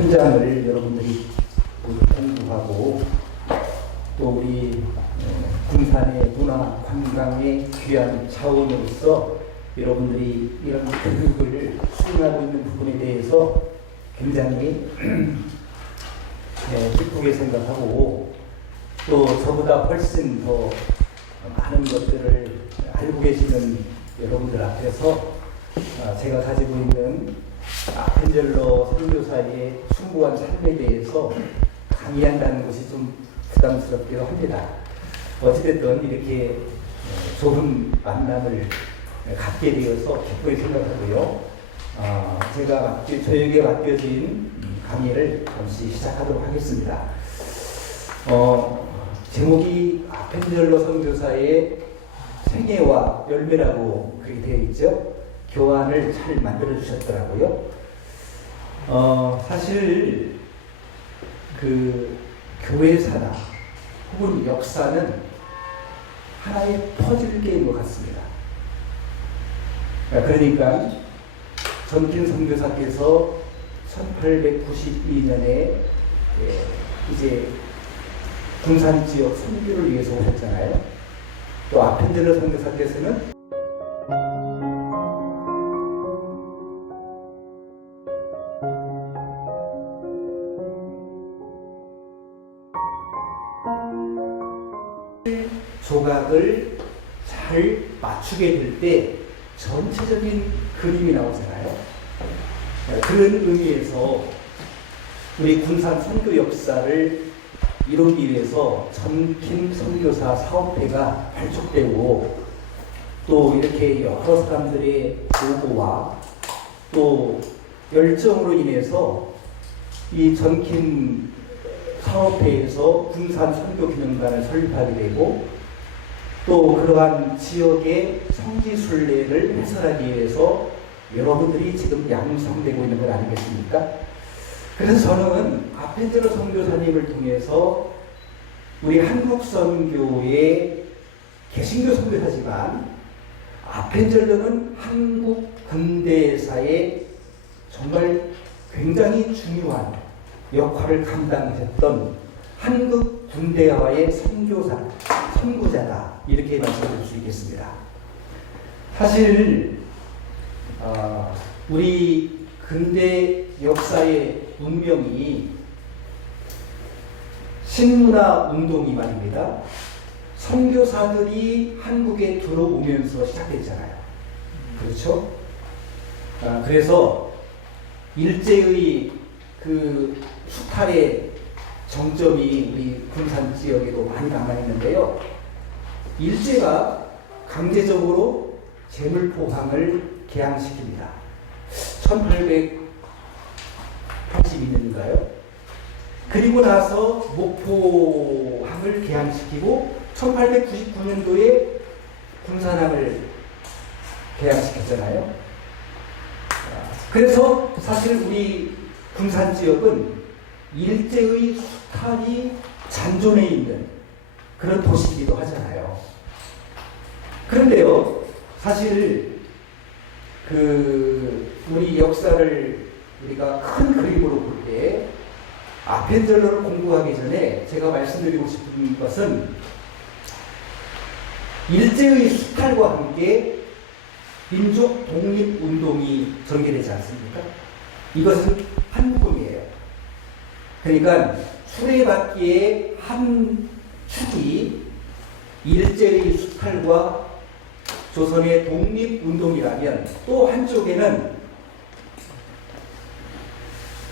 현장을 여러분들이 모두 공부하고 또 우리 군산의 문화 관광의 귀한 자원으로서 여러분들이 이런 교육을 수행하고 있는 부분에 대해서 굉장히 기쁘게 생각하고 또 저보다 훨씬 더 많은 것들을 알고 계시는 여러분들 앞에서 제가 가지고 있는 아펜젤러 선교사의 숭고한 삶에 대해서 강의한다는 것이 좀 부담스럽기도 합니다. 어찌됐든 이렇게 좋은 만남을 갖게 되어서 기쁘게 생각하고요. 저에게 맡겨진 강의를 잠시 시작하도록 하겠습니다. 제목이 아펜젤러 선교사의 생애와 열매라고 그렇게 되어 있죠. 교환을 잘 만들어 주셨더라고요. 사실 그 교회사나 혹은 역사는 하나의 퍼즐 게임 것 같습니다. 그러니까 전kin 선교사께서 1892년에 이제 군산 지역 선교를 위해서 오셨잖아요. 또 아펜젤러 선교사께서는 조각을 잘 맞추게 될 때 전체적인 그림이 나오잖아요. 그런 의미에서 우리 군산 선교 역사를 이루기 위해서 전kin 선교사 사업회가 발족되고 또 이렇게 여러 사람들의 노고와 또 열정으로 인해서 이 전kin 사업회에서 군산 선교기념관을 설립하게 되고 또 그러한 지역의 성지순례를 해설하기 위해서 여러분들이 지금 양성되고 있는 것 아니겠습니까? 그래서 저는 아펜젤러 선교사님을 통해서 우리 한국 선교의 개신교 선교사지만 아펜젤러는 한국 근대사의 정말 굉장히 중요한 역할을 감당했던 한국 군대화의 선구자다 이렇게 말씀드릴 수 있겠습니다. 사실 우리 근대 역사의 운명이 신문화 운동이 말입니다. 선교사들이 한국에 들어오면서 시작됐잖아요. 그렇죠? 그래서 일제의 그 수탈의 정점이 우리 군산 지역에도 많이 남아있는데요. 일제가 강제적으로 제물포항을 개항시킵니다. 1882년인가요? 그리고 나서 목포항을 개항시키고 1899년도에 군산항을 개항시켰잖아요. 그래서 사실 우리 군산 지역은 일제의 수탈이 잔존해 있는 그런 도시이기도 하잖아요. 그런데요, 사실 우리 역사를 우리가 큰 그림으로 볼 때 아펜젤러를 공부하기 전에 제가 말씀드리고 싶은 것은 일제의 수탈과 함께 민족 독립운동이 전개되지 않습니까? 이것은 한국음이에요. 그러니까 수레바퀴의 한 축이 일제의 수탈과 조선의 독립운동이라면 또 한쪽에는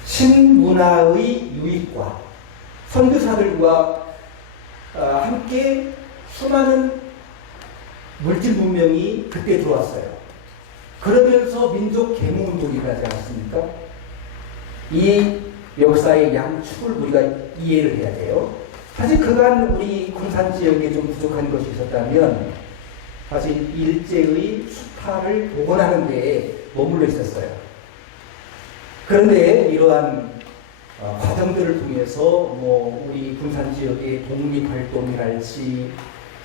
신문화의 유익과 선교사들과 함께 수많은 물질 문명이 그때 들어왔어요. 그러면서 민족 계몽운동이 일어나지 않았습니까? 이 역사의 양축을 우리가 이해를 해야 돼요. 사실 그간 우리 군산 지역에 좀 부족한 것이 있었다면 사실 일제의 수탈을 복원하는 데에 머물러 있었어요. 그런데 이러한 과정들을 통해서 우리 군산 지역의 독립활동이랄지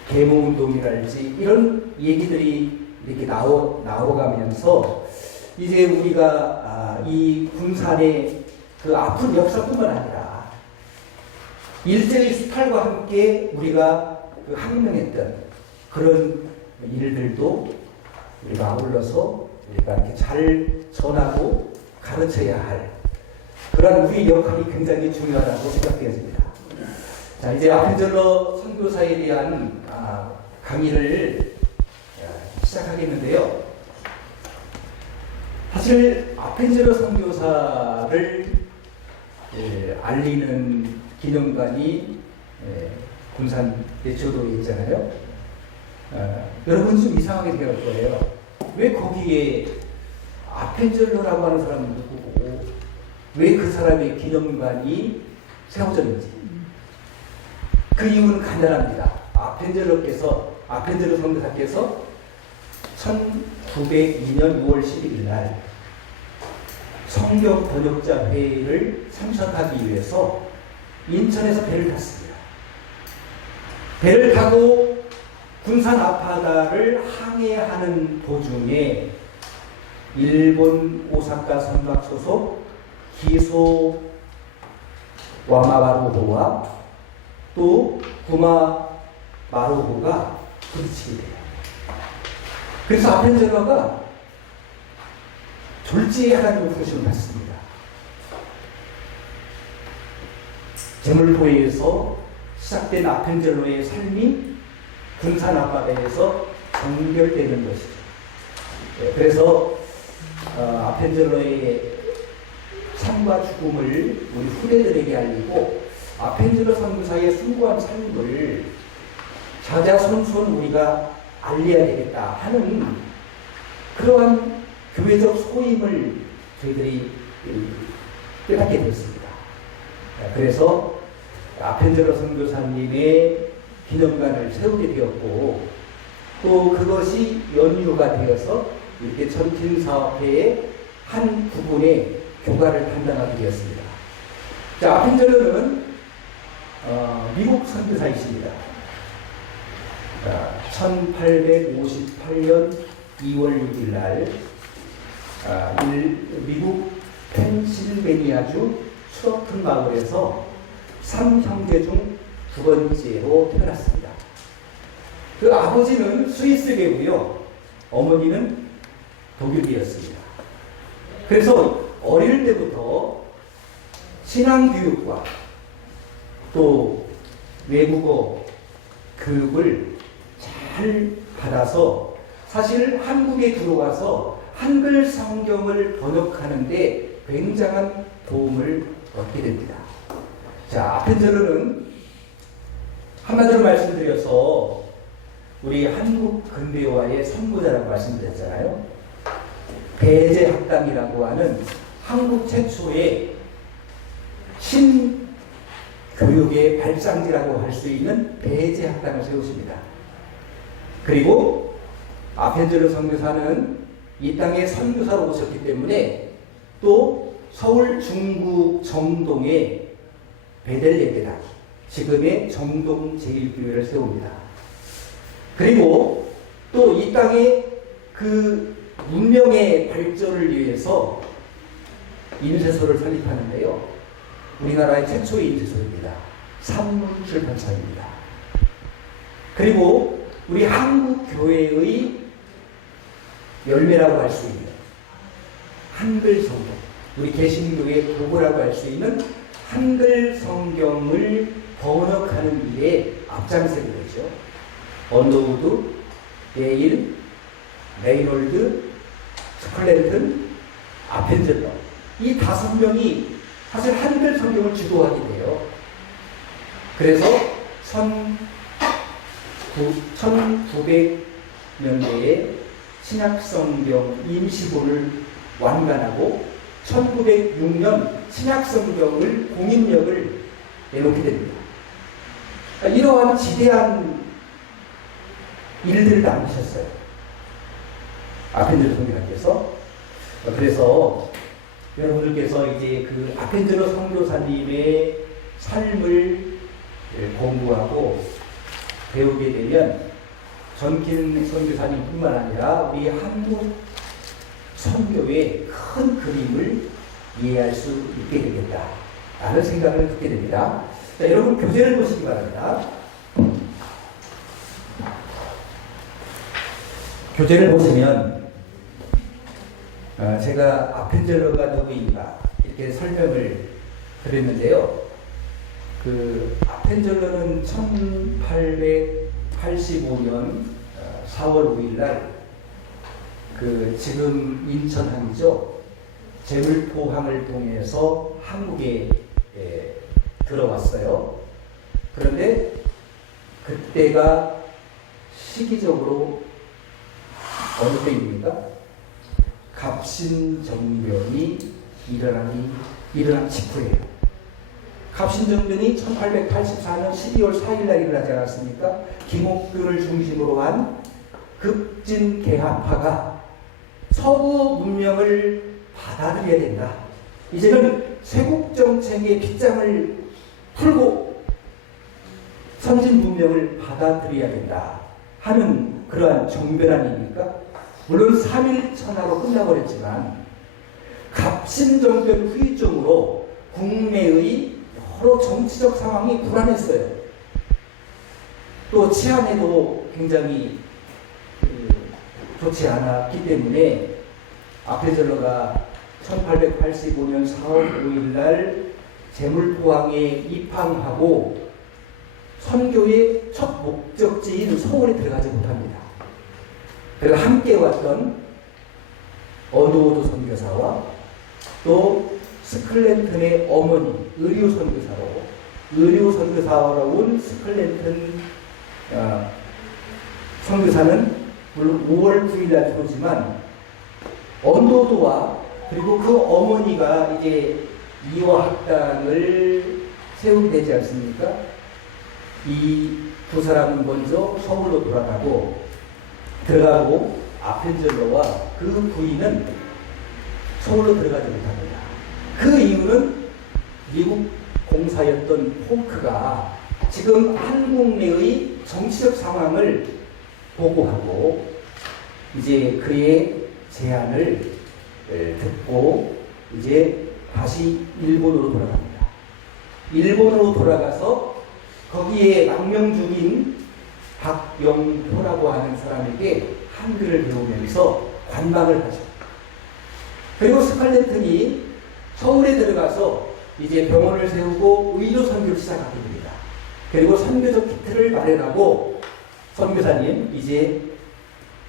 계몽운동이랄지 이런 얘기들이 이렇게 나와가면서 이제 우리가 이 군산의 그 아픈 역사뿐만 아니라 일제의 수탈과 함께 우리가 그 항명했던 그런 일들도 우리가 아울러서 우리가 이렇게 잘 전하고 가르쳐야 할 그러한 우리의 역할이 굉장히 중요하다고 생각되어집니다. 자, 이제 아펜젤러 선교사에 대한 강의를 시작하겠는데요. 사실 아펜젤러 선교사를 알리는 기념관이 군산 대초도에 있잖아요. 여러분 좀 이상하게 생각할 거예요. 왜 거기에 아펜젤러라고 하는 사람은 누구고 왜 그 사람의 기념관이 세워졌는지. 그 이유는 간단합니다. 아펜젤러 선교사께서 1902년 6월 11일 날 성경 번역자 회의를 참석하기 위해서 인천에서 배를 탔습니다. 배를 타고 군산 앞바다를 항해하는 도중에 일본 오사카 선박 소속 기소 와마마루호와 또 구마 마루호가 부딪히게 돼요. 그래서 아펜젤러가 졸지에 하나님의 부르심을 받습니다. 제물포에서 시작된 아펜젤러의 삶이 군산 앞바다에서 정결되는 것이죠. 그래서 아펜젤러의 삶과 죽음을 우리 후대들에게 알리고 아펜젤러 선교사의 숭고한 삶을 자자손손 우리가 알려야 되겠다 하는 그러한 교회적 소임을 저희들이 깨닫게 되었습니다. 그래서 아펜젤러 선교사님의 기념관을 세우게 되었고 또 그것이 연유가 되어서 이렇게 전팀사업회의 한 부분의 교과를 담당하게 되었습니다. 자, 아펜젤러는 미국 선교사이십니다. 1858년 2월 6일 날 미국 펜실베니아주 수로튼 마을에서 3형제 중 두 번째로 태어났습니다. 그 아버지는 스위스계고요. 어머니는 독일계였습니다. 그래서 어릴 때부터 신앙교육과 또 외국어 교육을 잘 받아서 사실 한국에 들어와서 한글 성경을 번역하는데 굉장한 도움을 얻게 됩니다. 자, 아펜젤러는 한마디로 말씀드려서 우리 한국 근대화의 선구자라고 말씀드렸잖아요. 배제학당이라고 하는 한국 최초의 신교육의 발상지라고 할 수 있는 배제학당을 세우십니다. 그리고 아펜젤러 선교사는 이 땅에 선교사로 오셨기 때문에 또 서울 중구 정동에 베델예배당, 지금의 정동 제1교회를 세웁니다. 그리고 또 이 땅에 그 문명의 발전을 위해서 인쇄소를 설립하는데요. 우리나라의 최초의 인쇄소입니다. 산문출판사입니다. 그리고 우리 한국교회의 열매라고 할 수 있는 한글 성경, 우리 개신교의 도구라고 할 수 있는 한글 성경을 번역하는 일에 앞장서게 되죠. 언더우드, 예일, 레이놀드, 스플랜튼, 아펜젤러 이 5명이 사실 한글 성경을 주도하게 돼요. 그래서 1900년대에 신약성경 임시본을 완간하고 1906년 신약성경을 공인력을 내놓게 됩니다. 이러한 지대한 일들을 남기셨어요. 아펜젤러 선교사께서. 그래서 여러분들께서 이제 그 아펜젤러 선교사님의 삶을 공부하고 배우게 되면 전kin 선교사님뿐만 아니라 우리 한국 선교의 큰 그림을 이해할 수 있게 되겠다라는 생각을 갖게 됩니다. 자, 여러분 교재를 보시기 바랍니다. 교재를 보시면 제가 아펜젤러가 누구인가 이렇게 설명을 드렸는데요. 그 아펜젤러는 1885년 4월 5일 날 그 지금 인천항이죠. 제물포항을 통해서 한국에 들어왔어요. 그런데 그때가 시기적으로 어느 때입니까? 갑신정변이 일어난 직후예요. 갑신정변이 1884년 12월 4일 날 일어나지 않았습니까? 김옥균을 중심으로 한 급진 개화파가 서구 문명을 받아들여야 된다. 이제는 쇄국 정책의 빗장을 풀고 선진 문명을 받아들여야 된다 하는 그러한 정변 아닙니까? 물론 3일 천하로 끝나버렸지만 갑신정변 후유증으로 국내의 여러 정치적 상황이 불안했어요. 또 치안에도 굉장히 좋지 않았기 때문에 아펜젤러가 1885년 4월 5일 날 제물포항에 입항하고 선교의 첫 목적지인 서울에 들어가지 못합니다. 그리고 함께 왔던 어두오드 선교사와 또 스클랜턴의 어머니 의료 선교사로 온 스클랜턴 선교사는 물론 5월 9일 날 들어오지만 언도도와 그리고 그 어머니가 이제 이화학당을 세우게 되지 않습니까? 이 두 사람은 먼저 서울로 들어가고 아펜젤러와 그 부인은 서울로 들어가지 못합니다. 그 이유는 미국 공사였던 퐁크가 지금 한국 내의 정치적 상황을 보고하고 이제 그의 제안을 듣고 이제 다시 일본으로 돌아갑니다. 일본으로 돌아가서 거기에 망명 중인 박영표라고 하는 사람에게 한글을 배우면서 관망을 하죠. 그리고 스칼렛턴이 서울에 들어가서 이제 병원을 세우고 의료 선교를 시작하게 됩니다. 그리고 선교적 키트를 마련하고 선교사님 이제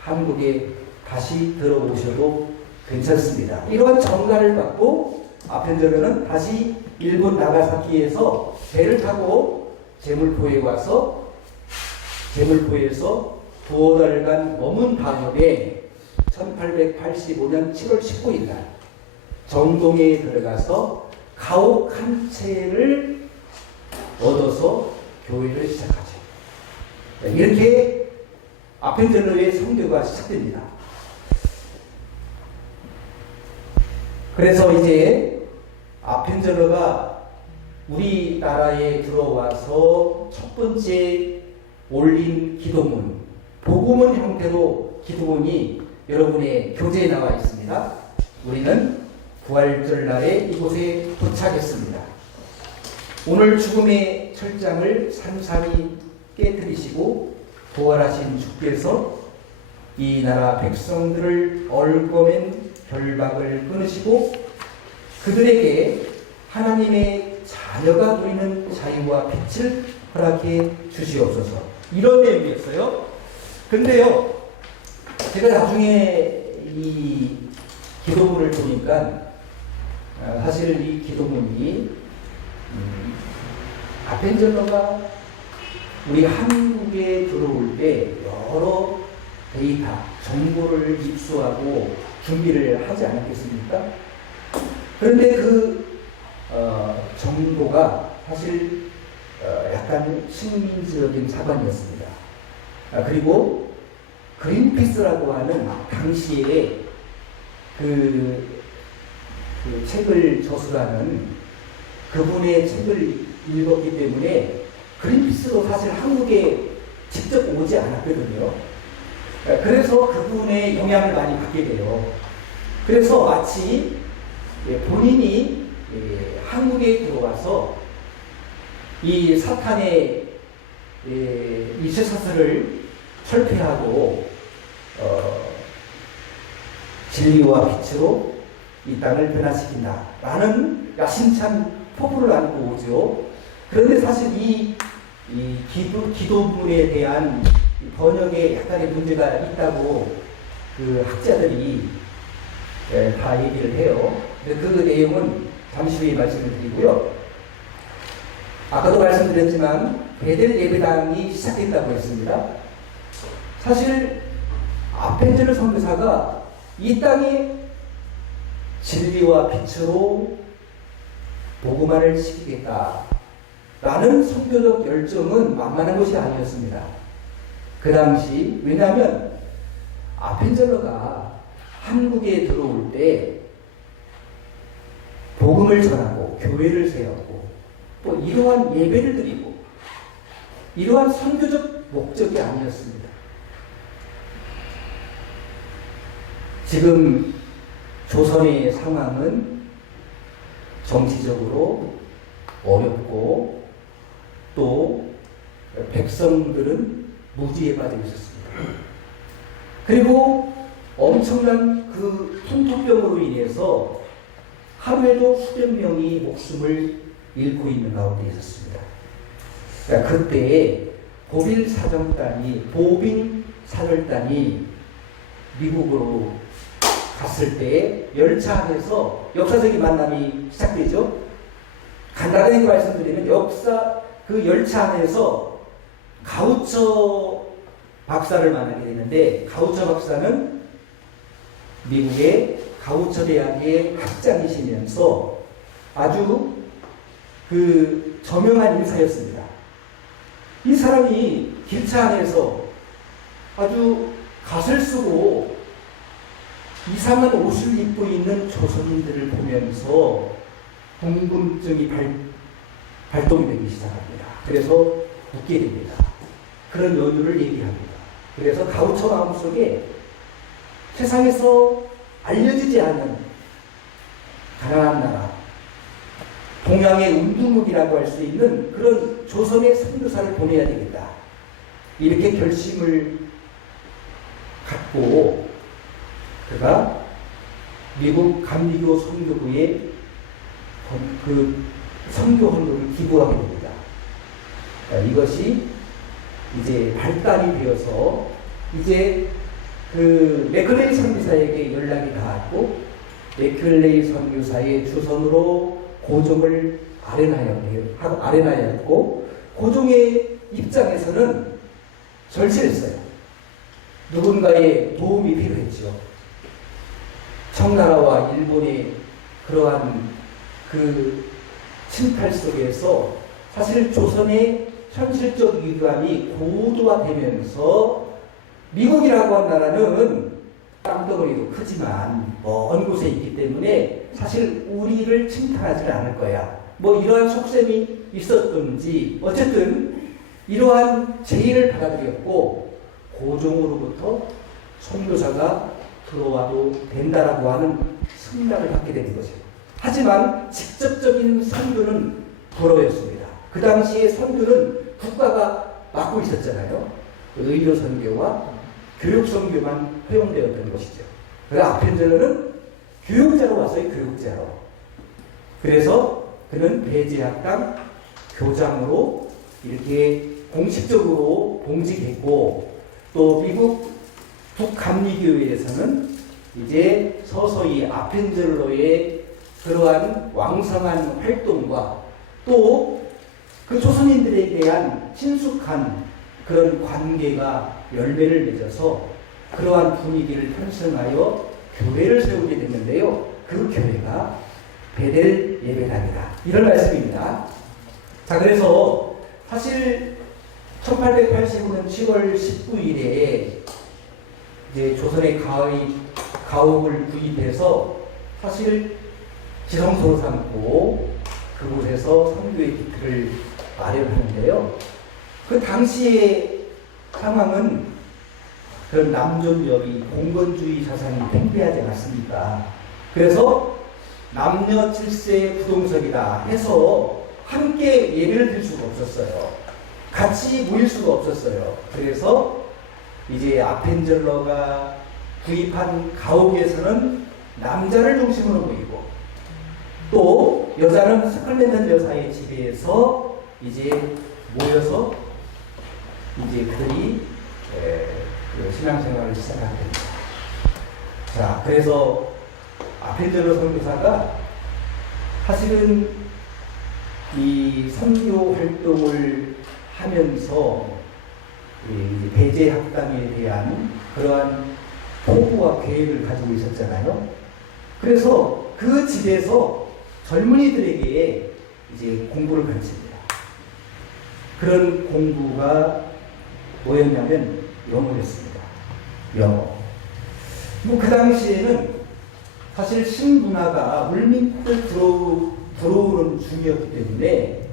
한국에 다시 들어오셔도 괜찮습니다. 이러한 정가를 받고 아펜젤러는 다시 일본 나가사키에서 배를 타고 제물포에 와서 제물포에서 두어 달간 머문 다음에 1885년 7월 19일 날 정동에 들어가서 가옥 한 채를 얻어서 교회를 시작하죠. 이렇게 아펜젤러의 선교가 시작됩니다. 그래서 이제 아펜젤러가 우리나라에 들어와서 첫 번째 올린 기도문, 복음문 형태로 기도문이 여러분의 교재에 나와 있습니다. 우리는 부활절날에 이곳에 도착했습니다. 오늘 죽음의 철장을 산산이 깨뜨리시고 부활하신 주께서 이 나라 백성들을 얽어맨 결박을 끊으시고 그들에게 하나님의 자녀가 누리는 자유와 빛을 허락해 주시옵소서. 이런 내용이었어요. 근데요, 제가 나중에 이 기도문을 보니까 사실 이 기도문이 아펜젤러가 우리 한국에 들어올 때 여러 데이터, 정보를 입수하고 준비를 하지 않았겠습니까? 그런데 그 정보가 사실 약간 식민지적인 사관이었습니다. 그리고 그린피스라고 하는 당시에 그 책을 저술하는 그분의 책을 읽었기 때문에 그린피스도 사실 한국에 직접 오지 않았거든요. 그래서 그분의 영향을 많이 받게 돼요. 그래서 마치 본인이 한국에 들어와서 이 사탄의 이 쇠사슬을 철폐하고 진리와 빛으로 이 땅을 변화시킨다라는 야심찬 포부를 안고 오죠. 그런데 사실 이 기도문에 대한 번역에 약간의 문제가 있다고 그 학자들이 다 얘기를 해요. 근데 그 내용은 잠시 후에 말씀을 드리고요. 아까도 말씀드렸지만 베델 예배당이 시작됐다고 했습니다. 사실 아펜젤러 선교사가 이 땅에 진리와 빛으로 복음화를 시키겠다라는 선교적 열정은 만만한 것이 아니었습니다. 그 당시 왜냐하면 아펜젤러가 한국에 들어올 때 복음을 전하고 교회를 세웠고 또 이러한 예배를 드리고 이러한 선교적 목적이 아니었습니다. 지금 조선의 상황은 정치적으로 어렵고 또 백성들은 무지에 빠져 있었습니다. 그리고 엄청난 그 풍토병으로 인해서 하루에도 수백 명이 목숨을 잃고 있는 가운데 있었습니다. 그러니까 그때에 보빈 사절단이 미국으로 갔을 때 열차 안에서 역사적인 만남이 시작되죠. 간단하게 말씀드리면 그 열차 안에서 가우처 박사를 만나게 되는데, 가우처 박사는 미국의 가우처 대학의 학장이시면서 아주 그 저명한 인사였습니다. 이 사람이 길차 안에서 아주 갓을 쓰고 이상한 옷을 입고 있는 조선인들을 보면서 궁금증이 발동이 되기 시작합니다. 그래서 웃게 됩니다. 그런 연유를 얘기합니다. 그래서 가우처 마음속에 세상에서 알려지지 않은 가난한 나라, 동양의 운두목이라고 할 수 있는 그런 조선의 선교사를 보내야 되겠다, 이렇게 결심을 갖고 그가 미국 감리교 선교부에 그 선교 헌금을 기부하게 됩니다. 이것이 이제 발달이 되어서 이제 그 맥클레이 선교사에게 연락이 닿았고, 맥클레이 선교사의 주선으로 고종을 아련하였고, 고종의 입장에서는 절실했어요. 누군가의 도움이 필요했죠. 청나라와 일본의 그러한 그 침탈 속에서 사실 조선의 현실적 위감이 고도화되면서 미국이라고 한 나라는 땅덩어리도 크지만 먼 곳에 있기 때문에 사실 우리를 침탈하지는 않을 거야, 뭐 이러한 속셈이 있었던지 어쨌든 이러한 제의를 받아들였고, 고종으로부터 선교사가 들어와도 된다라고 하는 승낙을 받게 되는 거죠. 하지만 직접적인 선교는 불어였습니다. 그 당시에 선교는 국가가 맡고 있었잖아요. 의료 선교와 교육 선교만 허용되었던 것이죠. 그래서 아펜젤러는 교육자로 왔어요. 교육자로. 그래서 그는 배제학당 교장으로 이렇게 공식적으로 봉직했고, 또 미국 북감리교회에서는 이제 서서히 아펜젤러의 그러한 왕성한 활동과 또 그 조선인들에 대한 친숙한 그런 관계가 열매를 맺어서 그러한 분위기를 편성하여 교회를 세우게 됐는데요. 그 교회가 베델 예배당이다, 이런 말씀입니다. 자, 그래서 사실 1885년 7월 19일에 이제 조선의 가옥을 구입해서 사실 지성소로 삼고 그곳에서 선교의 기틀을 마련하는데요. 그 당시의 상황은 그런 남존여비 공건주의 사상이 팽배하지 않았습니까? 그래서 남녀 칠세 부동석이다 해서 함께 예배를 드릴 수가 없었어요. 같이 모일 수가 없었어요. 그래서 이제 아펜젤러가 구입한 가옥에서는 남자를 중심으로 모이고, 또 여자는 스칼렛 여사의 집에서 이제 모여서 이제 그들이 신앙생활을 시작하게 됩니다. 자, 그래서 아펜젤러 선교사가 사실은 이 선교 활동을 하면서 이제 배제 학당에 대한 그러한 포부와 계획을 가지고 있었잖아요. 그래서 그 집에서 젊은이들에게 이제 공부를 가르칩니다. 그런 공부가 뭐였냐면 영어였습니다. 영어. 뭐 그 당시에는 사실 신문화가 물밑을 들어오는 중이었기 때문에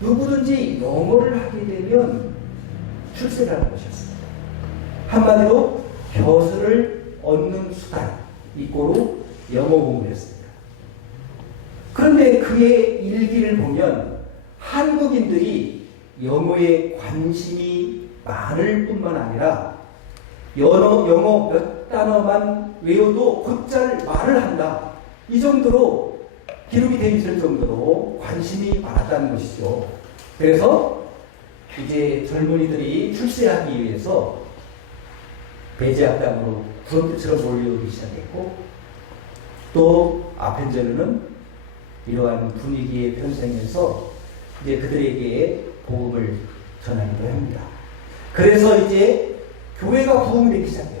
누구든지 영어를 하게 되면 출세라는 것이었습니다. 한마디로 벼슬을 얻는 수단, 이꼬로 영어 공부였습니다. 그런데 그의 일기를 보면 한국인들이 영어에 관심이 많을 뿐만 아니라 영어 몇 단어만 외워도 곧잘 말을 한다. 이 정도로 기록이 되어 있을 정도로 관심이 많았다는 것이죠. 그래서 이제 젊은이들이 출세하기 위해서 배제학당으로 구름대처럼 몰려오기 시작했고, 또 아펜젤러는 이러한 분위기에 편승해서 이제 그들에게 복음을 전하기도 합니다. 그래서 이제 교회가 부흥되기 시작해요.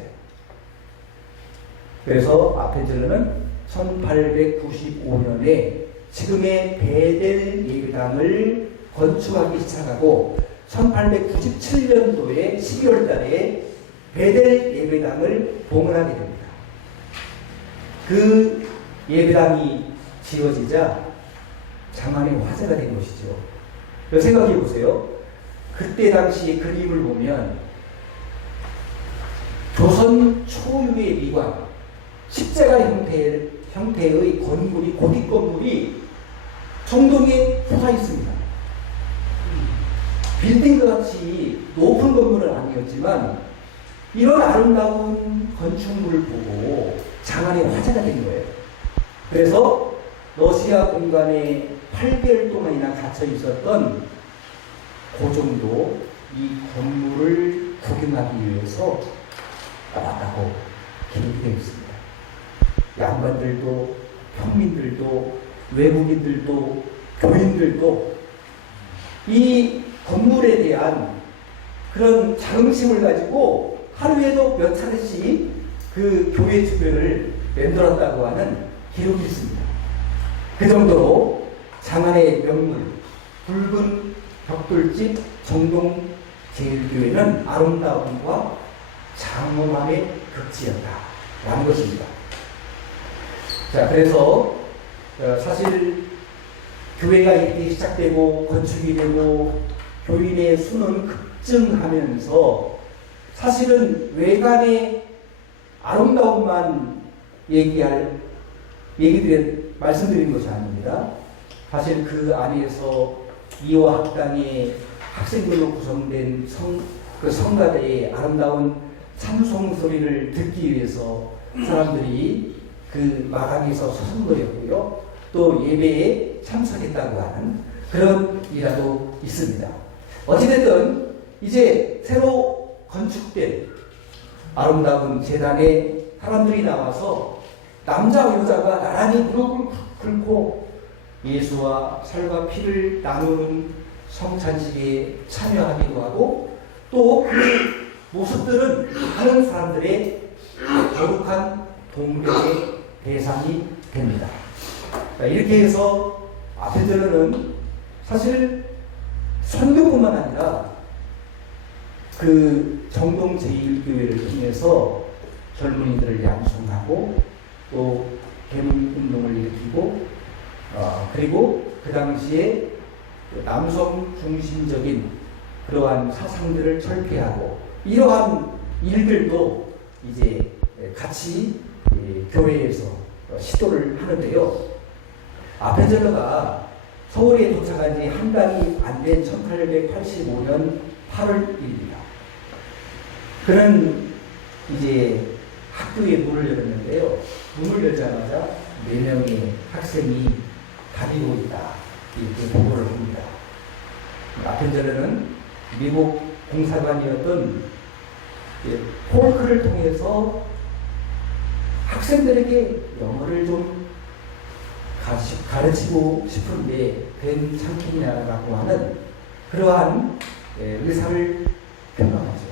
그래서 아펜젤러는 1895년에 지금의 베델 예배당을 건축하기 시작하고 1897년도에 12월 달에 베델 예배당을 봉헌하게 됩니다. 그 예배당이 지어지자 장안의 화제가 된 것이죠. 생각해 보세요. 그때 당시 그림을 보면 조선 초유의 미관, 십자가 형태의 건물이, 고딕 건물이 정동에 솟아 있습니다. 빌딩과 같이 높은 건물은 아니었지만 이런 아름다운 건축물을 보고 장안의 화제가 된 거예요. 그래서 러시아 공간에 8개월 동안이나 갇혀 있었던 고종도 이 건물을 구경하기 위해서 나왔다고 기록이 되어 있습니다. 양반들도, 평민들도, 외국인들도, 교인들도 이 건물에 대한 그런 자긍심을 가지고 하루에도 몇 차례씩 그 교회 주변을 맴돌았다고 하는 기록이 있습니다. 그 정도로 장안의 명물, 붉은 벽돌집 정동 제일교회는 아름다움과 장엄함의 극치였다라는 것입니다. 자, 그래서 사실 교회가 이렇게 시작되고 건축이 되고 교인의 수는 급증하면서 사실은 외관의 아름다움만 말씀드린 것이 아닙니다. 사실 그 안에서 이화 학당의 학생들로 구성된 성가대의 아름다운 찬송 소리를 듣기 위해서 사람들이 그 마당에서 서성거렸고요. 또 예배에 참석했다고 하는 그런 일화도 있습니다. 어찌됐든 이제 새로 건축된 아름다운 제단에 사람들이 나와서 남자와 여자가 나란히 무릎을 꿇고 예수와 살과 피를 나누는 성찬식에 참여하기도 하고, 또 그 모습들은 다른 사람들의 거룩한 동경의 대상이 됩니다. 이렇게 해서 아펜젤러는 사실 선교뿐만 아니라 그 정동 제1교회를 통해서 젊은이들을 양성하고 또 개문운동을 일으키고 그리고 그 당시에 남성 중심적인 그러한 사상들을 철폐하고 이러한 일들도 이제 같이 교회에서 시도를 하는데요. 아펜젤러가 서울에 도착한 지 한 달이 안 된 1885년 8월 1일입니다. 그는 이제 학교에 문을 열었는데요. 문을 열자마자 4명의 학생이 다니고 있다. 이렇게 보고를 합니다. 아펜젤러는 미국 공사관이었던 폴크를 통해서 학생들에게 영어를 좀 가르치고 싶은데 괜찮겠냐라고 하는 그러한 의사를 표명하죠.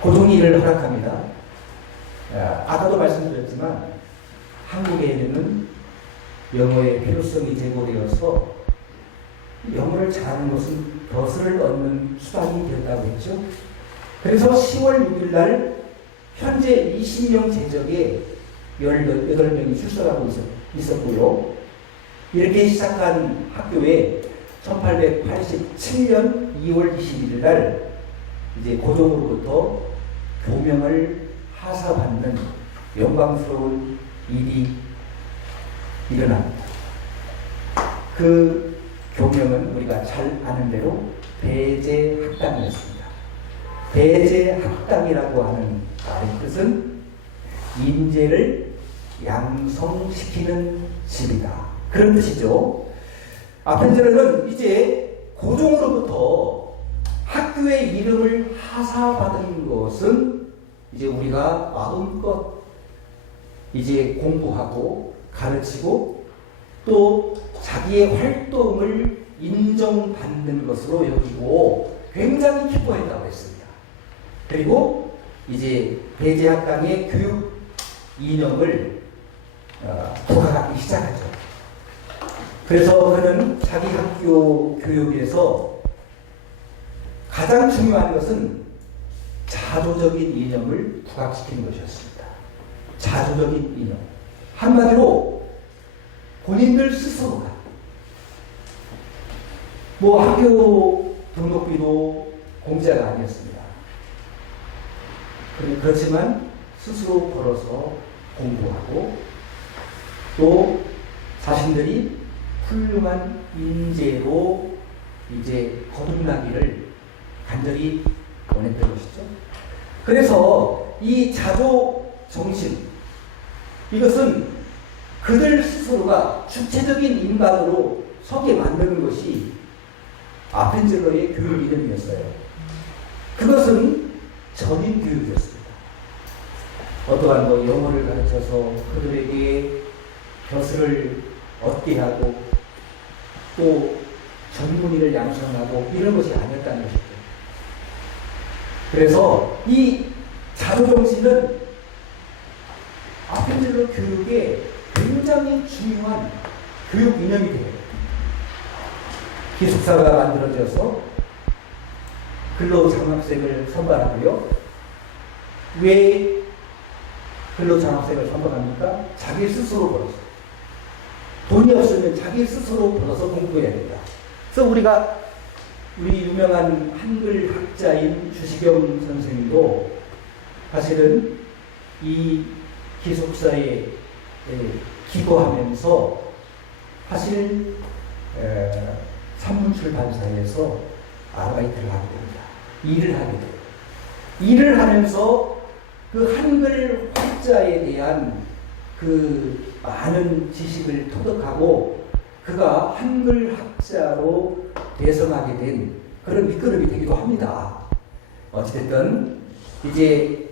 고종이 이를 허락합니다. 아까도 말씀드렸지만 한국에는 영어의 필요성이 제고되어서 영어를 잘하는 것은 벼슬을 얻는 수단이 되었다고 했죠. 그래서 10월 6일 날 현재 20명 제적에 18명이 출석하고 있었고요. 이렇게 시작한 학교에 1887년 2월 21일 날 이제 고종으로부터 교명을 하사받는 영광스러운 일이 일어납니다. 그 교명은 우리가 잘 아는 대로 배제학당이었습니다. 배제학당이라고 하는 말의 뜻은 인재를 양성시키는 집이다. 그런 뜻이죠. 아펜젤러는 이제 고종으로부터 학교의 이름을 하사받은 것은 이제 우리가 마음껏 이제 공부하고 가르치고 또 자기의 활동을 인정받는 것으로 여기고 굉장히 기뻐했다고 했습니다. 그리고 이제 배제학당의 교육 이념을 부각하기 시작하죠. 그래서 그는 자기 학교 교육에서 가장 중요한 것은 자조적인 이념을 부각시키는 것이었습니다. 자조적인 이념. 한마디로 본인들 스스로가 학교 등록비도 공짜가 아니었습니다. 그렇지만 스스로 벌어서 공부하고 또 자신들이 훌륭한 인재로 이제 거듭나기를 간절히 원했던 것이죠. 그래서 이 자조 정신, 이것은 그들 스스로가 주체적인 인간으로 서게 만드는 것이 아펜젤러의 교육 이념이었어요. 그것은 전인 교육이었습니다. 어떠한 영어를 가르쳐서 그들에게 벼슬을 얻게 하고 또 전문의를 양성하고 이런 것이 아니었다는 것이죠. 그래서 이 자조정신은 아펜젤러 교육에 굉장히 중요한 교육 이념이 돼요. 기숙사가 만들어져서 근로장학생을 선발하고요. 왜 근로장학생을 선발합니까? 자기 스스로 벌어서. 돈이 없으면 자기 스스로 벌어서 공부해야 된다. 그래서 우리 유명한 한글 학자인 주시경 선생님도 사실은 이 기숙사에 기거하면서 사실 산문출판사에서 아르바이트를 하게 됩니다. 일을 하게 돼요. 일을 하면서 그 한글 활자에 대한 그 많은 지식을 터득하고 그가 한글 학자로 대성하게 된 그런 밑거름이 되기도 합니다. 어찌됐든 이제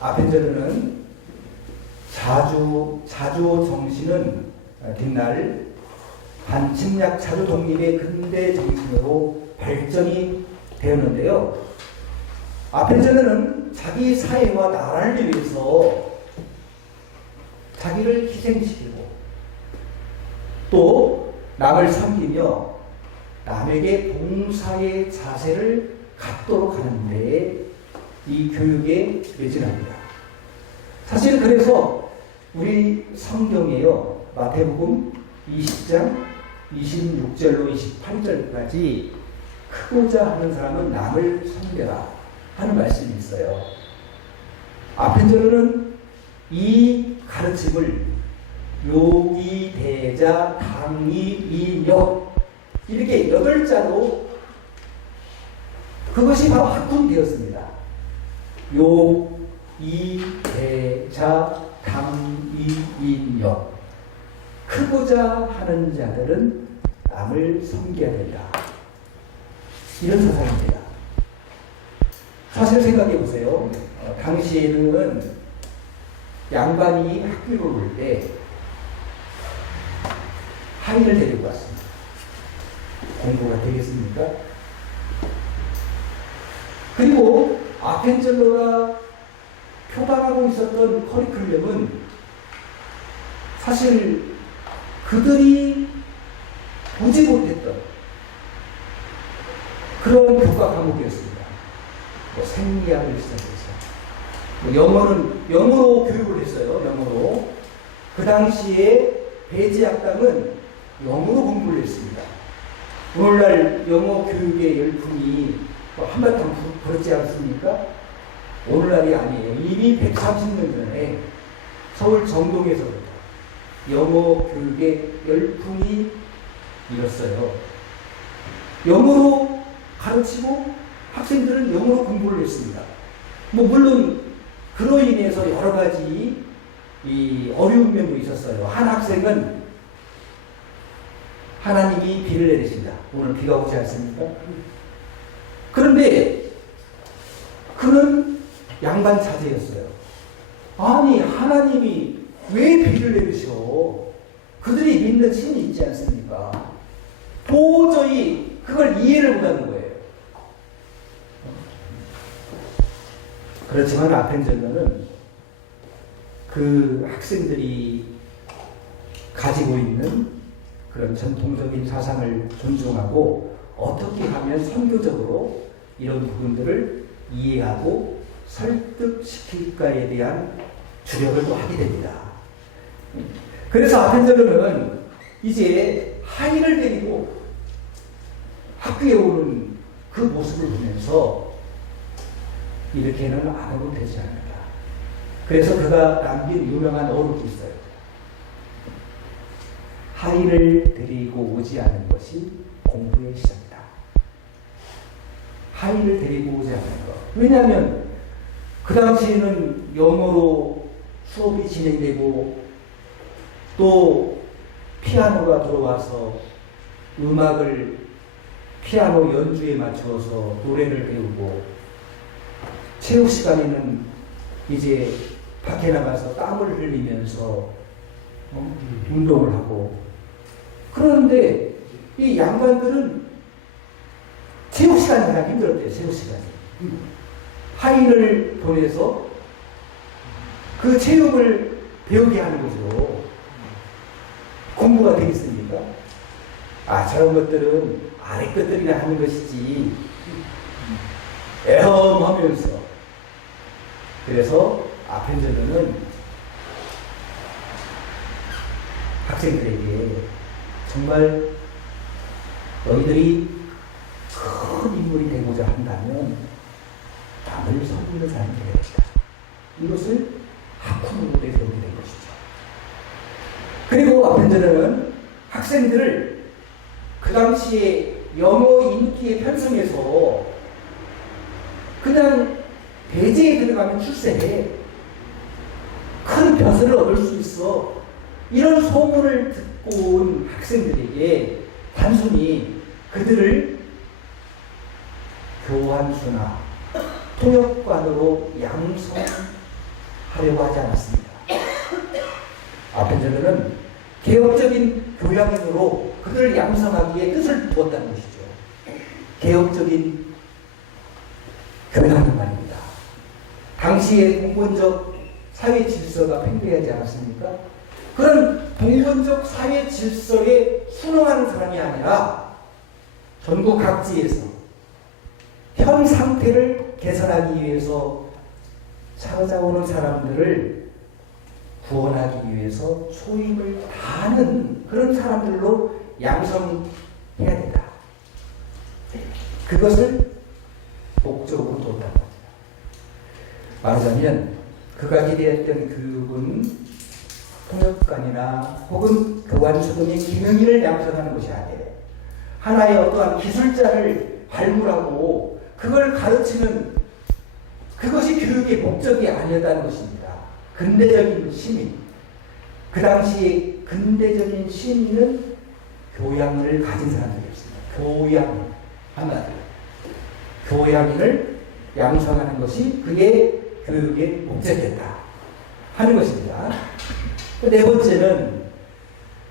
아펜젤러는 자조 정신은 뒷날 반침략 자조 독립의 근대 정신으로 발전이 되었는데요. 아펜젤러는 자기 사회와 나라를 위해서 자기를 희생시키고 또 남을 섬기며 남에게 봉사의 자세를 갖도록 하는 데에 이 교육에 매진합니다. 사실 그래서 우리 성경에요, 마태복음 20장 26절로 28절까지 크고자 하는 사람은 남을 섬겨라 하는 말씀이 있어요. 아펜젤러는 이 가르침을 요기, 대자, 당이, 인역 이렇게 8자로 그것이 바로 학군이 되었습니다. 요, 이, 대자, 당, 이, 인역 크고자 하는 자들은 남을 섬겨야 된다. 이런 사상입니다. 사실 생각해 보세요. 당시에는 양반이 학교를 올 때 하인을 데리고 왔습니다. 공부가 되겠습니까? 그리고 아펜젤러가 표방하고 있었던 커리큘럼은 사실 그들이 보지 못했던 그런 교과 과목이었습니다. 뭐 생리학을 시작해서 영어로 교육을 했어요. 영어로. 그 당시에 배지학당은 영어로 공부를 했습니다. 오늘날 영어 교육의 열풍이 한바탕 불었지 않습니까? 오늘날이 아니에요. 이미 130년 전에 서울 정동에서부터 영어 교육의 열풍이 일었어요. 영어로 가르치고 학생들은 영어로 공부를 했습니다. 물론 그로 인해서 여러 가지 이 어려운 면도 있었어요. 한 학생은 하나님이 비를 내리신다. 오늘 비가 오지 않습니까? 그런데 그는 양반 자제였어요. 아니 하나님이 왜 비를 내리셔? 그들이 믿는 신이 있지 않습니까? 도저히 그걸 이해를 못하는 거예요. 그렇지만 아펜젤러는 그 학생들이 가지고 있는 그런 전통적인 사상을 존중하고 어떻게 하면 선교적으로 이런 부분들을 이해하고 설득시킬까에 대한 주력을 또 하게 됩니다. 그래서 아펜젤러는 이제 하인을 데리고 학교에 오는 그 모습을 보면서 이렇게는 안 해도 되지 않을까. 그래서 그가 남긴 유명한 어록이 있어요. 하인을 데리고 오지 않은 것이 공부의 시작이다. 하인을 데리고 오지 않는 것. 왜냐하면 그 당시에는 영어로 수업이 진행되고 또 피아노가 들어와서 음악을 피아노 연주에 맞춰서 노래를 배우고 체육 시간에는 이제 밖에 나가서 땀을 흘리면서 운동을 하고 그런데 이 양반들은 체육 시간이 가장 힘들었대요. 체육 시간이. 하인을 보내서 그 체육을 배우게 하는 거죠. 공부가 되겠습니까? 저런 것들은 아래 것들이나 하는 것이지. 애엄하면서. 그래서 아펜젤러는 학생들에게 정말 너희들이 큰 인물이 되고자 한다면 남을 섬기는 사람이 되어야겠다. 이것을 학훈으로 배우게 된 것이죠. 그리고 아펜젤러는 학생들을 그 당시에 영어 인기에 편성해서 그냥 대제에 들어가면 출세해. 큰 벼슬을 얻을 수 있어. 이런 소문을 듣고 온 학생들에게 단순히 그들을 교환수나 통역관으로 양성하려고 하지 않았습니다. 아펜젤러는 개혁적인 교양인으로 그들을 양성하기에 뜻을 두었다는 것이죠. 개혁적인 교양은 말입니다. 당시의 공본적 사회 질서가 팽배하지 않았습니까? 그런 공본적 사회 질서에 순응하는 사람이 아니라 전국 각지에서 현 상태를 개선하기 위해서 찾아오는 사람들을 구원하기 위해서 소임을 다하는 그런 사람들로 양성해야 된다. 그것을 목적으로 뒀다는 겁니다. 말하자면 그가 기대했던 교육은 통역관이나 혹은 교환소 등의 기능인을 양성하는 것이 아니에요. 하나의 어떠한 기술자를 발굴하고 그걸 가르치는 그것이 교육의 목적이 아니었다는 것입니다. 근대적인 시민, 그 당시에 근대적인 시민은 교양을 가진 사람들이었습니다. 교양 하나, 교양인을 양성하는 것이 그게 교육의 목적이었다 하는 것입니다. 네 번째는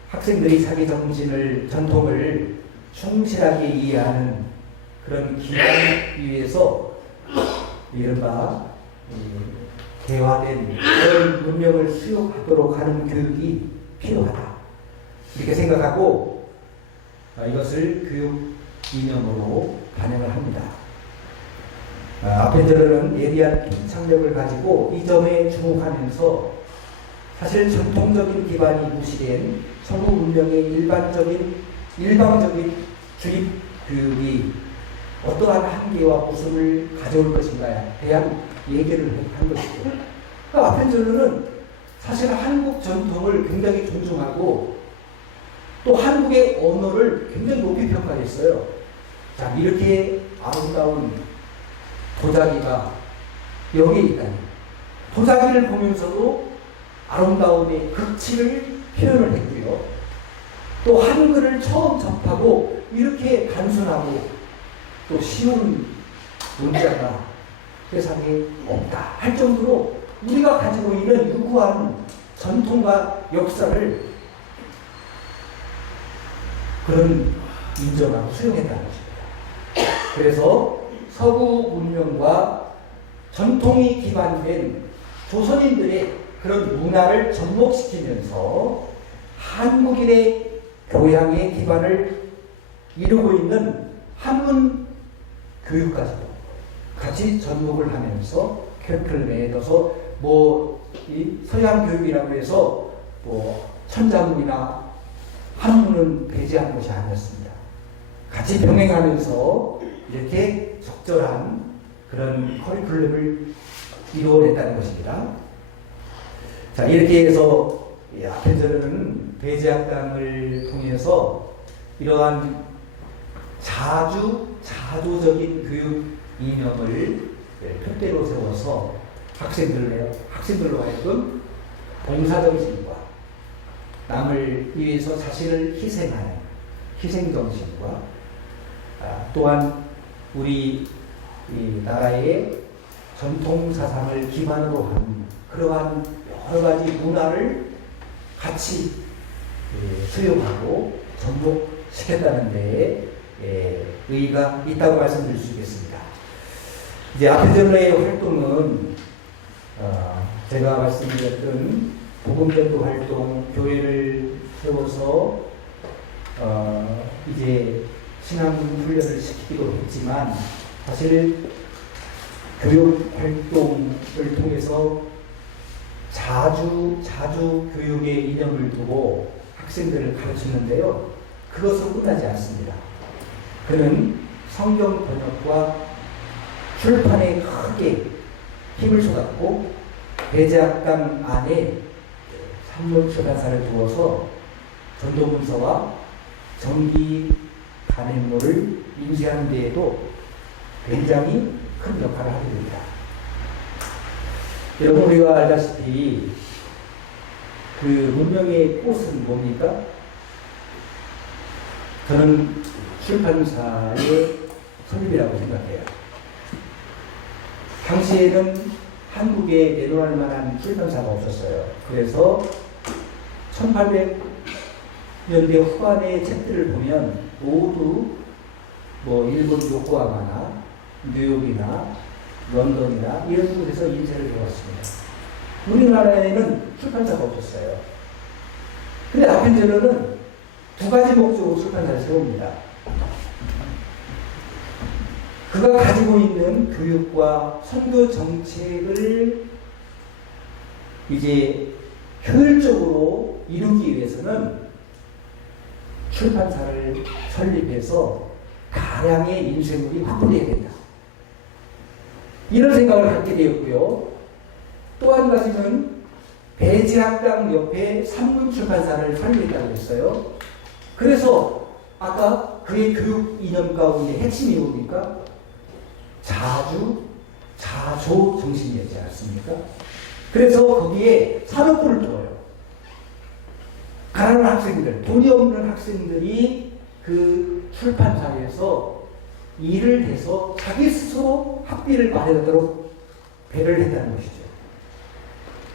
학생들이 자기 정신을, 전통을 충실하게 이해하는 그런 기반 위에서 이른바 개화된 그런 문명을 수용하도록 하는 교육이 필요하다. 이렇게 생각하고 이것을 교육 이념으로 반영을 합니다. 아펜젤러는 예리한 창력을 가지고 이 점에 주목하면서 사실 전통적인 기반이 무시된 서구 문명의 일방적인 주입 교육이 어떠한 한계와 웃음을 가져올 것인가에 대한 얘기를 한 것이죠. 아펜젤러는 사실 한국 전통을 굉장히 존중하고 또 한국의 언어를 굉장히 높이 평가했어요. 자, 이렇게 아름다운 도자기가 여기에 있다니. 도자기를 보면서도 아름다움의 극치를 표현을 했고요. 또 한글을 처음 접하고 이렇게 단순하고 또 쉬운 문자가 세상에 없다 할 정도로 우리가 가지고 있는 유구한 전통과 역사를 그런 인정하고 수용했다는 것입니다. 그래서 서구 문명과 전통이 기반된 조선인들의 그런 문화를 접목시키면서 한국인의 교양의 기반을 이루고 있는 한문 교육까지도 같이 접목을 하면서 캘크를 넣어서 이 서양 교육이라고 해서 천자문이나 한문은 배제한 것이 아니었습니다. 같이 병행하면서 이렇게 적절한 그런 커리큘럼을 이루어냈다는 것입니다. 자, 이렇게 해서 아펜젤러는 배제학당을 통해서 이러한 자조적인 교육 이념을 표대로 세워서 학생들로 하여금 봉사정신과 남을 위해서 자신을 희생하는 희생정신과 또한 우리 이 나라의 전통사상을 기반으로 한 그러한 여러 가지 문화를 같이 수용하고 접목시켰다는 데에 의의가 있다고 말씀드릴 수 있겠습니다. 이제 아펜젤러의 활동은 제가 말씀드렸던 복음전도 활동, 교회를 세워서 이제 신앙 훈련을 시키기도 했지만 사실 교육 활동을 통해서 자주 교육의 이념을 두고 학생들을 가르치는데요. 그것은 끝나지 않습니다. 그는 성경 번역과 출판에 크게 힘을 쏟았고 배제학당 안에 산문출판사를 두어서 전도문서와 정기 간행물을 인쇄하는 데에도 굉장히 큰 역할을 하게 됩니다. 여러분 우리가 알다시피 그 문명의 꽃은 뭡니까? 저는 출판사의 설립이라고 생각해요. 당시에는 한국에 내놓을 만한 출판사가 없었어요. 그래서 1800년대 후반의 책들을 보면 모두 일본 요코하마나 뉴욕이나 런던이나 이런 곳에서 인쇄를 해왔습니다. 우리나라에는 출판사가 없었어요. 근데 아펜젤러는 두 가지 목적으로 출판사를 세웁니다. 그가 가지고 있는 교육과 선교 정책을 이제 효율적으로 이루기 위해서는 출판사를 설립해서 다량의 인쇄물이 확보되어야 된다. 이런 생각을 갖게 되었고요. 또 한 가지는 배제학당 옆에 산문출판사를 설립했다고 했어요. 그래서 아까 그의 교육 이념 가운데 핵심이 뭡니까? 자조 정신이었지 않습니까? 그래서 거기에 산업부를 둬요. 가난한 학생들, 돈이 없는 학생들이 그 출판사에서 일을 해서 자기 스스로 학비를 마련하도록 배려를 했다는 것이죠.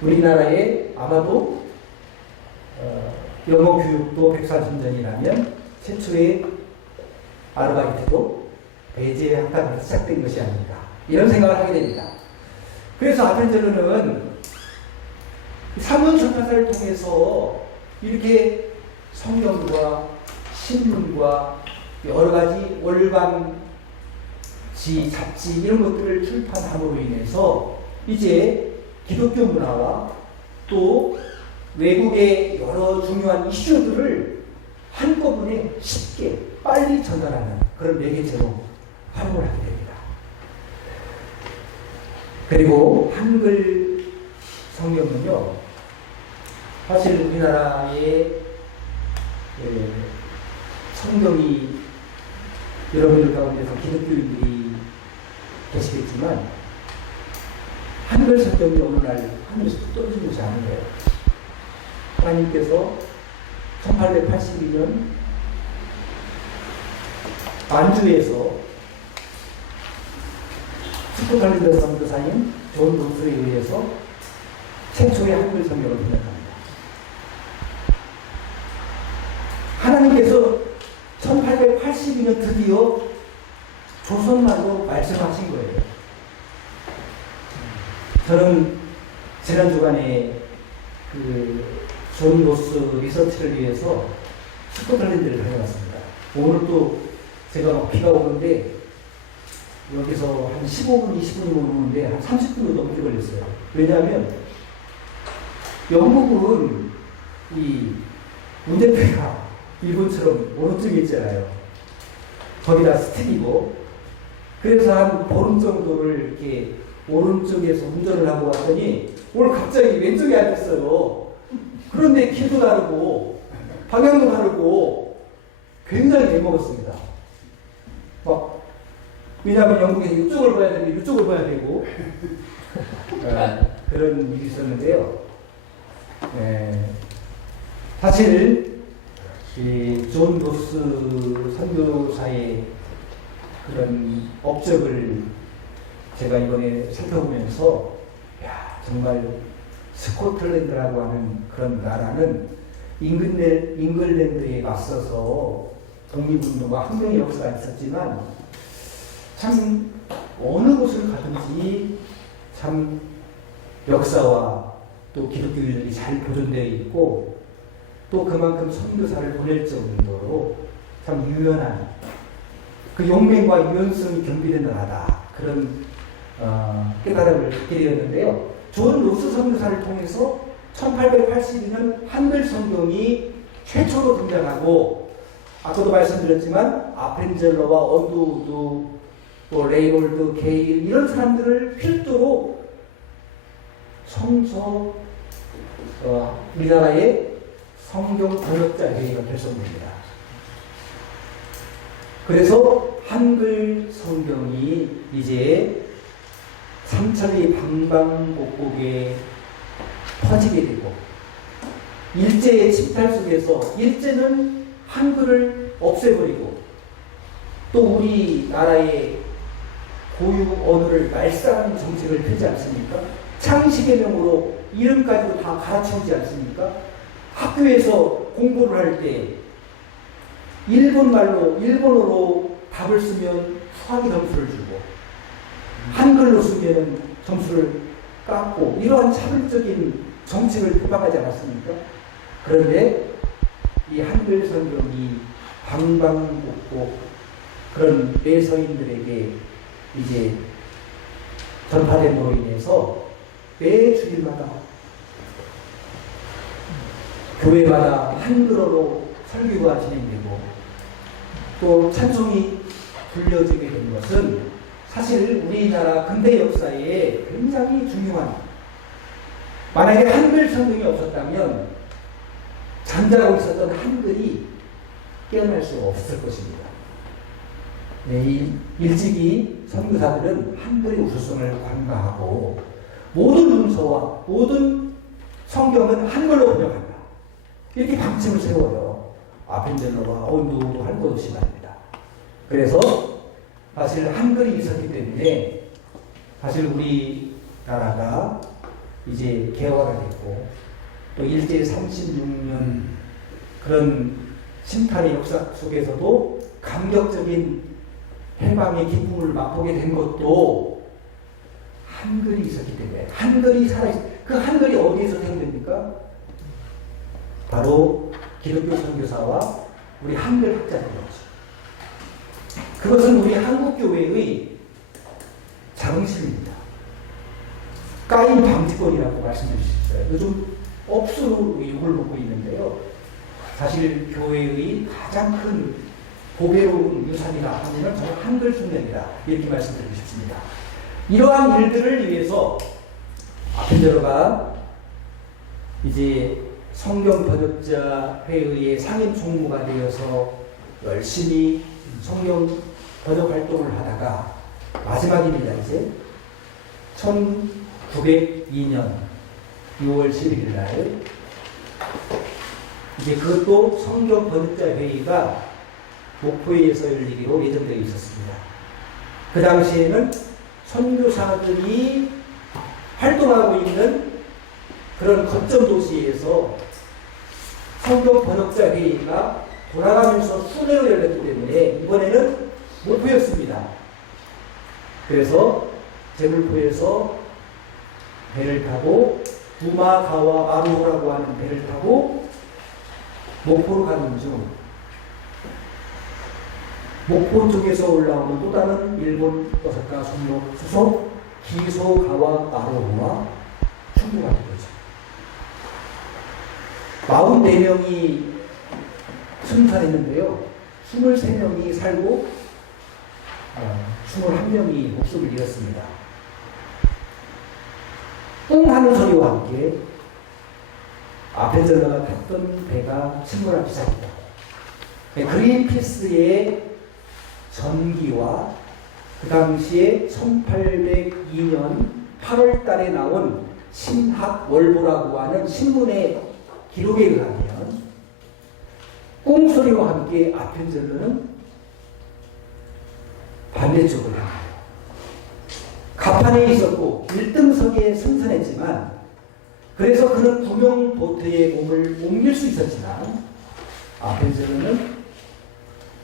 우리나라에 아마도 영어 교육도 백사천전이라면 최초의 아르바이트도 배제 학당에서 시작된 것이 아닌가, 이런 생각을 하게 됩니다. 그래서 아펜젤러는 산문출판사를 통해서 이렇게 성경과 신문과 여러 가지 월간지, 잡지 이런 것들을 출판함으로 인해서 이제 기독교 문화와 또 외국의 여러 중요한 이슈들을 한꺼번에 쉽게 빨리 전달하는 그런 매개체로 활용을 하게 됩니다. 그리고 한글 성경은요, 사실 우리나라의 성경이 여러분들 가운데서 기독교인들이 계시겠지만 한글 성경이 어느 날 하늘에서 떨어진 것이 아니에요. 하나님께서 1882년 안주에서 스코틀랜드 선교사인 존 노스에 의해서 최초의 한글 성경을 번역합니다. 하나님께서 1882년 드디어 조선말로 말씀하신 거예요. 저는 지난 주간에 존 노스 리서치를 위해서 스코틀랜드를 다녀왔습니다. 오늘 또 제가 비가 오는데 여기서 한 15분, 20분이 오는데 한 30분도 넘게 걸렸어요. 왜냐하면 영국은 이 운전대가 일본처럼 오른쪽에 있잖아요. 거기다 스틱이고, 그래서 한 보름 정도를 이렇게 오른쪽에서 운전을 하고 왔더니 오늘 갑자기 왼쪽에 앉았어요. 그런데 길도 다르고 방향도 다르고 굉장히 애먹었습니다. 왜냐하면 영국에 이쪽을 봐야 되는데 이쪽을 봐야 되고 그런 일이 있었는데요. 사실 존 노스 선교사의 그런 업적을 제가 이번에 살펴보면서 정말 스코틀랜드라고 하는 그런 나라는 잉글랜드에 맞서서 독립운동과 항쟁의 역사가 있었지만 참 어느 곳을 가든지 참 역사와 또 기독교인들이 잘 보존되어 있고 또 그만큼 선교사를 보낼 정도로 참 유연한 그 용맹과 유연성이 겸비된 나라다, 그런 깨달음을 갖게 되었는데요. 존 노스 선교사를 통해서 1882년 한글 성경이 최초로 등장하고, 아까도 말씀드렸지만 아펜젤러와 언두우드, 또 레이놀드, 게일 이런 사람들을 필두로 우리나라의 성경 번역자 회의가 결성됩니다. 그래서 한글 성경이 이제 삼천리 방방곡곡에 퍼지게 되고, 일제의 침탈 속에서 일제는 한글을 없애버리고 또 우리나라의 고유 언어를 말살하는 정책을 펴지 않습니까? 창식의 명으로 이름까지도 다 갈아치우지 않습니까? 학교에서 공부를 할 때 일본어로 답을 쓰면 수학의 점수를 주고 한글로 쓰면 점수를 깎고, 이러한 차별적인 정책을 비판하지 않았습니까? 그런데 이 한글 성경이 방방곡곡 그런 매서인들에게 이제 전파됨으로 인해서 매 주일마다 교회마다 한글어로 설교가 진행되고 또 찬송이 불려지게 된 것은 사실 우리나라 근대 역사에 굉장히 중요한 만약에 한글 성경이 없었다면 잠자고 있었던 한글이 깨어날 수 없을 것입니다. 네, 일찍이 선교사들은 한글의 우수성을 관가하고 모든 문서와 모든 성경은 한글로 번역한다. 이렇게 방침을 세워요. 아펜젤러와 온도도 할 것 없이 말입니다. 그래서 사실 한글이 있었기 때문에 사실 우리나라가 이제 개화가 됐고 또 일제 36년 그런 심판의 역사 속에서도 감격적인 해방의 기쁨을 맛보게 된 것도 한글이 있었기 때문에 한글이 살아있어요. 그 한글이 어디에서 태어납니까? 바로 기독교 선교사와 우리 한글 학자들이었죠. 그것은 우리 한국교회의 자긍심입니다. 까인 방지권이라고 말씀드렸어요. 요즘 억수로 욕을 먹고 있는데요. 사실 교회의 가장 큰 보배로운 유산이라 하면 저는 한글 숙련이다. 이렇게 말씀드리고 싶습니다. 이러한 일들을 위해서 아펜젤러가 이제 성경 번역자 회의의 상임 총무가 되어서 열심히 성경 번역 활동을 하다가 마지막입니다. 이제 1902년 6월 11일 날 이제 그것도 성경 번역자 회의가 목포에서 열리기로 예정되어 있었습니다. 그 당시에는 선교사들이 활동하고 있는 그런 거점 도시에서 성경 번역자 회의가 돌아가면서 순회로 열렸기 때문에 이번에는 목포였습니다. 그래서 제물포에서 배를 타고 부마가와 마루호라고 하는 배를 타고 목포로 가는 중 목포 쪽에서 올라오는 또 다른 일본 어사카 소속 기소가와 마루호와 충돌하게 되죠. 44명이 승산했는데요. 23명이 살고 21명이 목숨을 잃었습니다. 뿡 하는 소리와 함께 아펜젤러가 탔던 배가 침몰하기 시작합니다. 그린피스의 전기와 그 당시에 1802년 8월 달에 나온 신학월보라고 하는 신문의 기록에 의하면 꽁소리와 함께 아펜젤러는 반대쪽을 향하여 갑판에 있었고 1등석에 승선했지만 그래서 그는 구명 보트에 몸을 옮길 수 있었지만 아펜젤러는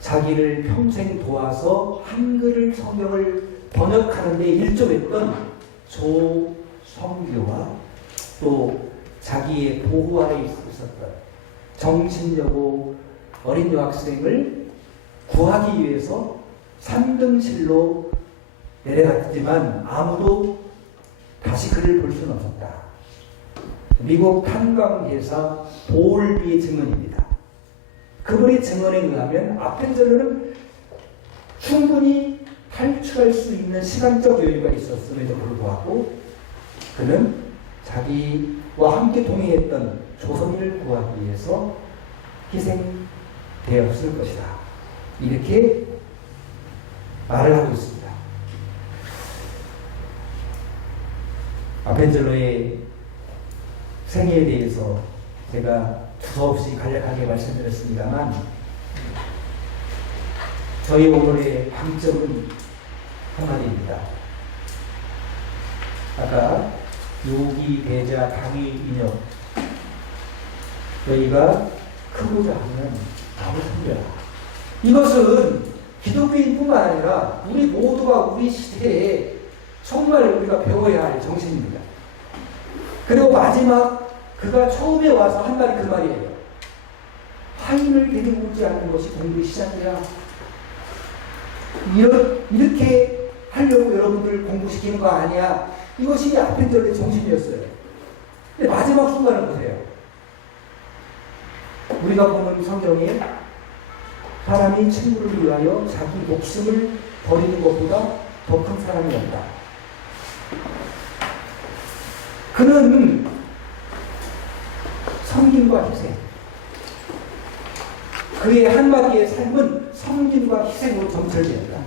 자기를 평생 도와서 한글 성경을 번역하는 데 일조했던 조성규와 또 자기의 보호 아래 있었던 정신여고 어린 여학생을 구하기 위해서 3등실로 내려갔지만 아무도 다시 그를 볼 수는 없었다. 미국 탄광회사 보울비의 증언입니다. 그분의 증언에 의하면 아펜젤러는 충분히 탈출할 수 있는 시간적 여유가 있었음에도 불구하고 그는 자기와 함께 동행했던 조선인을 구하기 위해서 희생되었을 것이다. 이렇게 말을 하고 있습니다. 아펜젤러의 생애에 대해서 제가 두서없이 간략하게 말씀드렸습니다만 저희 오늘의 방점은 한마디입니다. 아까 요기, 대자, 당위, 인역 너희가 크고자 하면 나를 섬겨라. 이것은 기독교인뿐만 아니라 우리 모두가 우리 시대에 정말 우리가 배워야 할 정신입니다. 그리고 마지막 그가 처음에 와서 한 말이 그 말이에요. 하인을 데리고 오지 않는 것이 공부의 시작이야. 이렇게 하려고 여러분들 공부시키는 거 아니야. 이것이 아펜젤러의 정신이었어요. 근데 마지막 순간을 보세요. 우리가 보는 성경에 사람이 친구를 위하여 자기 목숨을 버리는 것보다 더 큰 사랑이 없다. 그는 섬김과 희생. 그의 한마디의 삶은 섬김과 희생으로 점철되었다.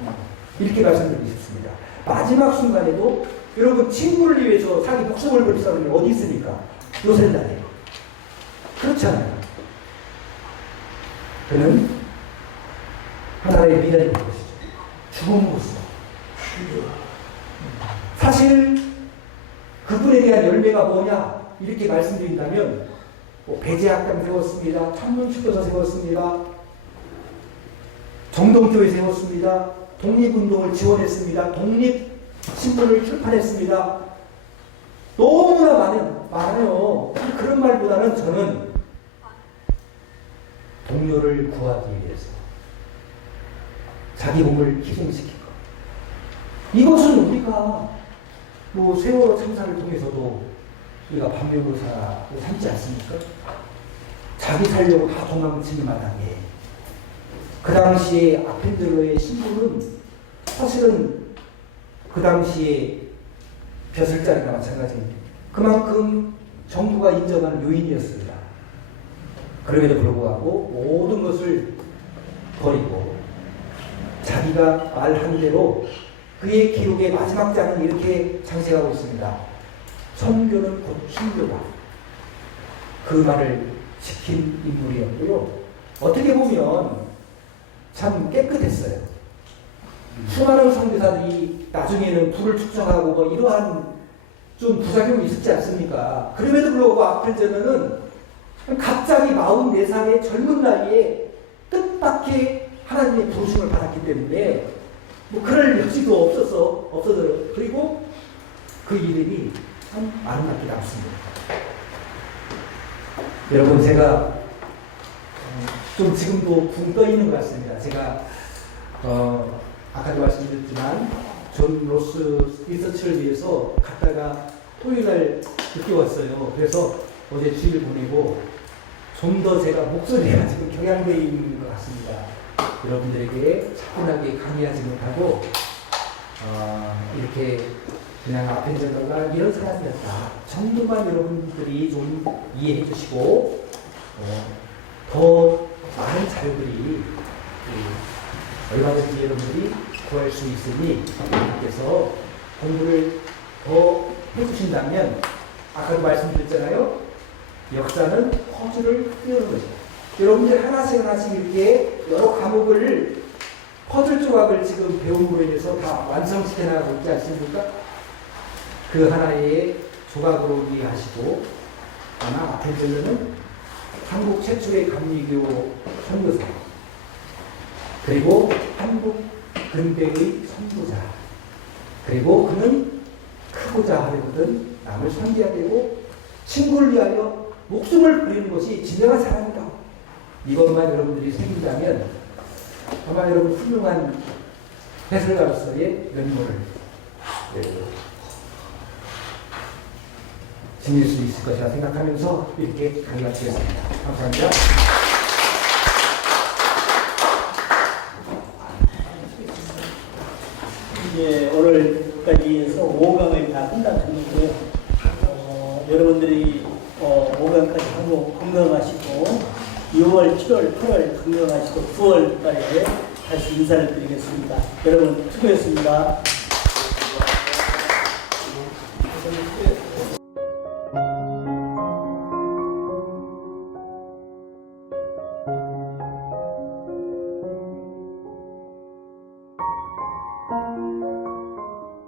이렇게 말씀드리고 싶습니다. 마지막 순간에도 여러분 친구를 위해서 자기 목숨을 걸는 사람이 어디 있습니까? 요셉날에. 그렇잖아요. 그는 하나의 미련인 것이죠. 죽음으로써. 사실 그분에 대한 열매가 뭐냐 이렇게 말씀드린다면 뭐 배제학당 세웠습니다. 천문축도사 세웠습니다. 정동교회 세웠습니다. 독립운동을 지원했습니다. 독립신문을 출판했습니다. 너무나 많아요. 그런 말보다는 저는 동료를 구하기 위해서 자기 몸을 희생시킨 것. 이것은 우리가 뭐 세월호 참사를 통해서도 우리가 반면교사로 삼지 않습니까? 자기 살려고 다 도망치는 마당에 그 당시에 아펜젤러의 신부는 사실은 그 당시에 벼슬자리나 마찬가지입니다. 그만큼 정부가 인정하는 요인이었습니다. 그럼에도 불구하고 모든 것을 버리고 자기가 말한 대로 그의 기록의 마지막 장은 이렇게 장식하고 있습니다. 선교는 곧 순교다. 그 말을 지킨 인물이었고요. 어떻게 보면 참 깨끗했어요. 수많은 선교사들이 나중에는 불을 축적하고 뭐 이러한 좀 부작용이 있었지 않습니까? 그럼에도 불구하고 아펜젤러는 갑자기 44살의 젊은 나이에 뜻밖의 하나님의 부르심을 받았기 때문에 뭐 그럴 여지도 없어서요. 그리고 그 이름이 참 아름답게 남습니다. 여러분 제가 좀 지금도 붕 떠 있는 것 같습니다. 제가 아까도 말씀드렸지만 존 로스 리서치를 위해서 갔다가 토요일날 늦게 왔어요. 그래서 어제 주일 보내고 좀 더 제가 목소리가 지금 경향되어 있는 것 같습니다. 여러분들에게 차분하게 강의하지 못하고 이렇게 그냥 아펜젤러가 이런 사람이었다 정도만 여러분들이 좀 이해해 주시고 더 많은 자료들이 얼마든지 여러분들이 구할 수 있으니 여러분께서 공부를 더 해주신다면 아까도 말씀드렸잖아요. 역사는 퍼즐을 띄우는 거죠. 여러분들 하나씩 이렇게 여러 과목을 퍼즐 조각을 지금 배움으로 인해서 다 완성시켜 나가고 있지 않습니까? 그 하나의 조각으로 이해하시고 아마 아펜젤러는 한국 최초의 감리교 선교사 그리고 한국 근대의 선교자 그리고 그는 크고자 하려거든 남을 섬겨야 되고 친구를 위하여 목숨을 버리는 것이 진정한 사랑이다. 이것만 여러분들이 생긴다면 아마 여러분 훌륭한 해설가로서의 면모를 지닐 수 있을 것이라 생각하면서 이렇게 강의가 되었습니다. 감사합니다. 이제 오늘까지 해서 5강을 다 끝났는데요. 여러분들이 5강까지 하고 건강하시고 6월, 7월, 8월 건강하시고 9월 달에 다시 인사를 드리겠습니다. 여러분 수고했습니다.